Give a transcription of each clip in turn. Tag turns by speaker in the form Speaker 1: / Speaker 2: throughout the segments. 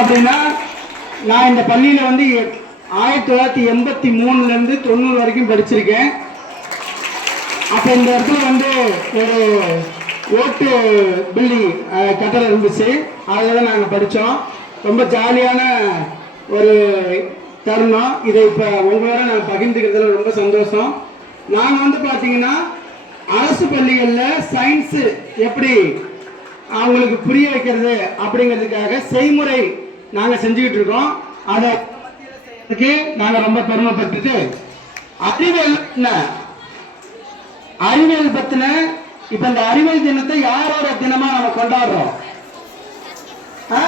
Speaker 1: அப்படின்னா நான் இந்த பள்ளியில் வந்து ஆயிரத்தி தொள்ளாயிரத்தி எண்பத்தி மூணுலேருந்து தொண்ணூறு வரைக்கும் படிச்சிருக்கேன். அப்போ இந்த இடத்துல வந்து ஒரு ஓட்டு பில்டிங் கட்டடம் இருந்துச்சு. அதில் தான் நாங்கள் படித்தோம் ரொம்ப ஜாலியான ஒரு தருணம். இதை இப்போ உங்களோட நான் பகிர்ந்துக்கிறதுல ரொம்ப சந்தோஷம். நாங்கள் வந்து பார்த்தீங்கன்னா அரசு பள்ளிகளில் சயின்ஸு எப்படி அவங்களுக்கு புரிய வைக்கிறது அப்படிங்கிறதுக்காக செய்முறை நாங்கள் செஞ்சுக்கிட்டு இருக்கோம். அதை நாங்க நாங்கள் ரொம்ப பெருமைப்பட்டுட்டு அறிவியல் என்ன? அறிவியல் பத்தின இப்ப இந்த அறிவியல் தினத்தை யாரோட தினமா நம்ம கொண்டாடுறோம்? ஆ?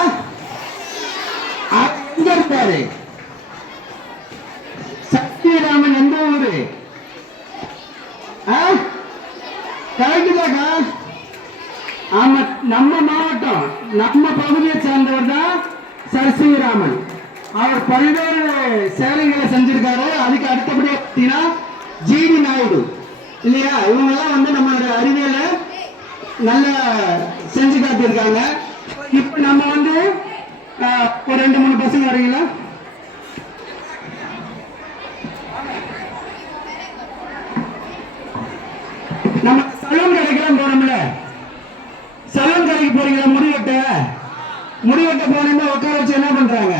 Speaker 1: அங்க இருக்காரு சத்யராமன் எந்த ஊரு? கரெக்டுதாக்கா ஆமா நம்ம மாவட்டம் நம்ம பகுதியை சேர்ந்தவர் தான் சரசிவராமன் அவர் பல்வேறு சேவைகளை செஞ்சிருக்காரு. அதுக்கு அடுத்தபடியா பார்த்தீங்கன்னா ஜிடி நாயுடு. இல்லையா? இவங்கெல்லாம் வந்து நம்மளுடைய அறிவியல நல்லா செஞ்சு காட்டியிருக்காங்க. இப்போ நம்ம வந்து ஒரு ரெண்டு மூணு பசங்க வரீங்களா? நம்ம சலூன் கடைக்கெல்லாம் போனோம்ல சலூன் கடைக்கு போறீங்களா? முடிவெட்ட முடிவெட்ட போனீங்கன்னா பண்றாங்க?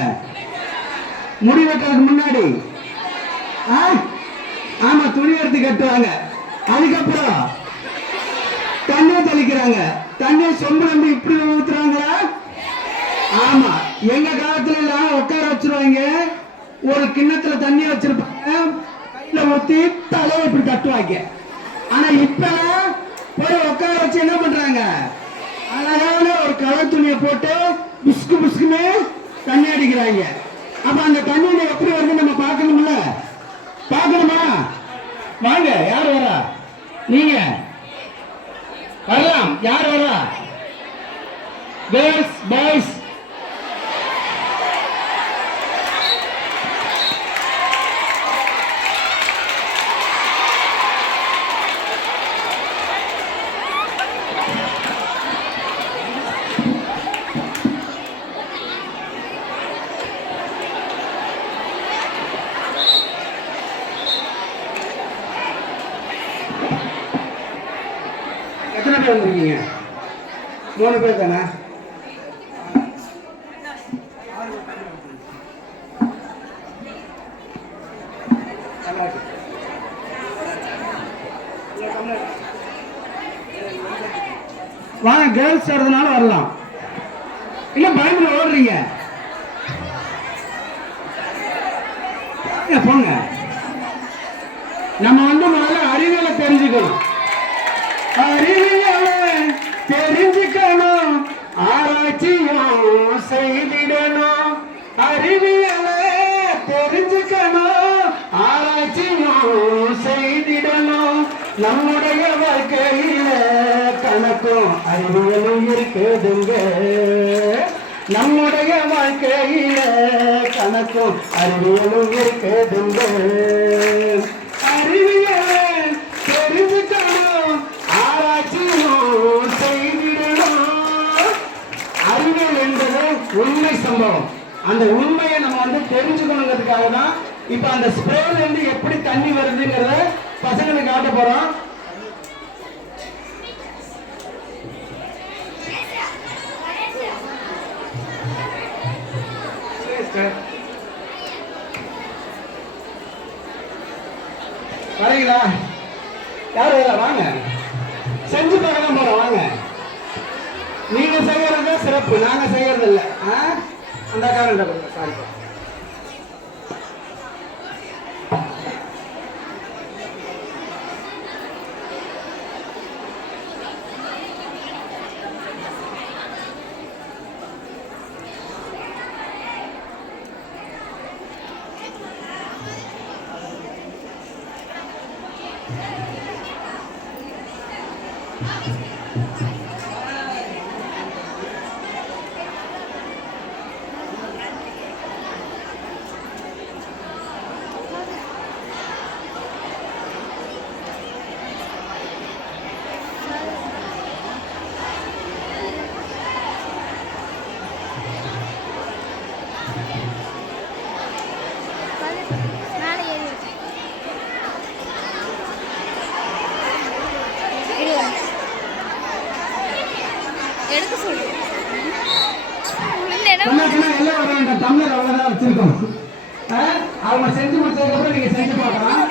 Speaker 1: முடி வெட்டுறதுக்கு முன்னாடி. ஆமா துணி எடுத்து கட்டுவாங்க. அதுக்கப்புறம் தண்ணியை தெளிக்கிறாங்க. தண்ணியை சொம்பு நம்பி இப்படி ஊத்துறாங்களா? ஆமா. எங்க காலத்துல எல்லாம் உட்கார வச்சிருவாங்க. ஒரு கிண்ணத்துல தண்ணி வச்சிருப்பாங்க. கையில ஊத்தி தலையை இப்படி தட்டுவாங்க. ஆனா இப்ப போய் உட்கார வச்சு என்ன பண்றாங்க? அழகான ஒரு கலர் துணியை போட்டு புஸ்கு புஸ்குன்னு தண்ணி அடிக்கிறாங்க அப்ப அந்த தண்ணியில எப்படி வருது நம்ம பார்க்கணும்ல? பார்க்கணுமா? வாங்க யார் வரா? நீங்க. வரலாம். யார் வரா? கேர்ள்ஸ் பாய்ஸ் பேர் வந்திருக்கீங்க? மூணு பேர் தானே? வாங்க கேர்ள்ஸ் வர்றதுனால வரலாம். இல்ல பயந்து ஓடுறீங்க? போங்க. நம்ம வந்து முதல்ல அறிவியலை தெரிஞ்சுக்கணும். அறிவியல் தெரிஞ்சுக்கணும் ஆராய்ச்சியும் செய்திடணும் அறிவியலை தெரிஞ்சுக்கணும் ஆராய்ச்சியும் செய்திடணும் நம்முடைய வாழ்க்கையில கணக்கும் அறிவியலும் இருக்குதுங்க. நம்முடைய வாழ்க்கையில கணக்கும் அறிவியலும் இருக்குதுங்க. அந்த உண்மையை நம்ம வந்து தெரிஞ்சுக்கணுங்கிறதுக்காக தான் இப்ப அந்த ஸ்ப்ரேல இருந்து எப்படி தண்ணி வருதுங்கிறத பசங்களுக்கு காட்ட போறோம். வரீங்களா? யார் வரா வாங்க. செஞ்சு பார்க்கலாம் போறோம். வாங்க. நீங்க செய்யறது சிறப்பு. நாங்க செய்யறது இல்ல. ஆ? అందాకారండి సాయంత్రం Thank you. எடுக்க சொல்லு. தமிழர் அவ்வளோதான் வச்சிருக்கோம். அவங்க செஞ்சு முடிச்சதுக்கப்புறம் நீங்கள் செஞ்சு பார்க்கலாம்.